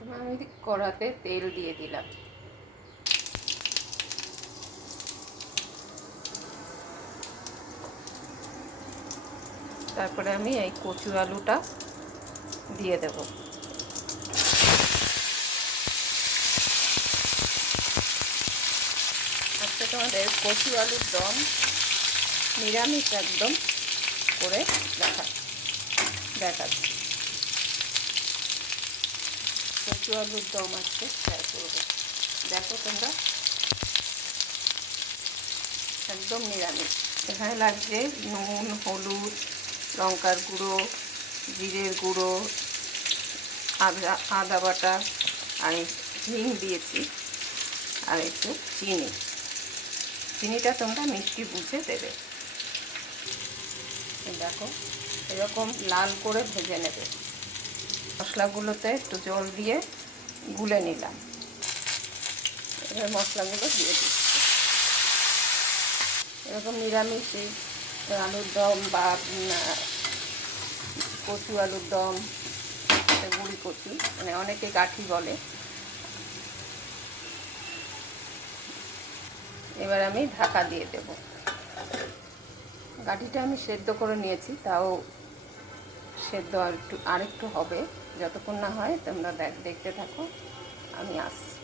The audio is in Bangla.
প্রথমে আমি কড়াতে তেল দিয়ে দিলাম। তারপরে আমি এই কচু আলুটা দিয়ে দেব। আজকে তোমাদের কচু আলুর দম নিরামিষ একদম করে দেখাচ্ছি। কচু আলুর দম আজকে ট্রাই করবো। দেখো তোমরা, একদম নিরামিষ। এখানে লাগছে নুন, হলুদ, লঙ্কার গুঁড়ো, জিরের গুঁড়ো, আদা বাটা, আর হিং দিয়েছি, আর একটু চিনিটা তোমরা মিষ্টি বুঝে দেবে। দেখো এরকম লাল করে ভেজে নেবে। মশলাগুলোতে একটু জল দিয়ে গুলে নিলাম। এবার মশলাগুলো দিয়ে দিচ্ছি। এরকম নিরামিষ আলুর দম বা কচু আলুর দম, গুঁড়ি কচু, মানে অনেকে গাঠি বলে। এবার আমি ঢাকা দিয়ে দেব। গাঠিটা আমি সেদ্ধ করে নিয়েছি, তাও সেদ্ধ আরেকটু হবে। যতক্ষণ না হয় তোমরা দেখতে থাকো, আমি আসছি।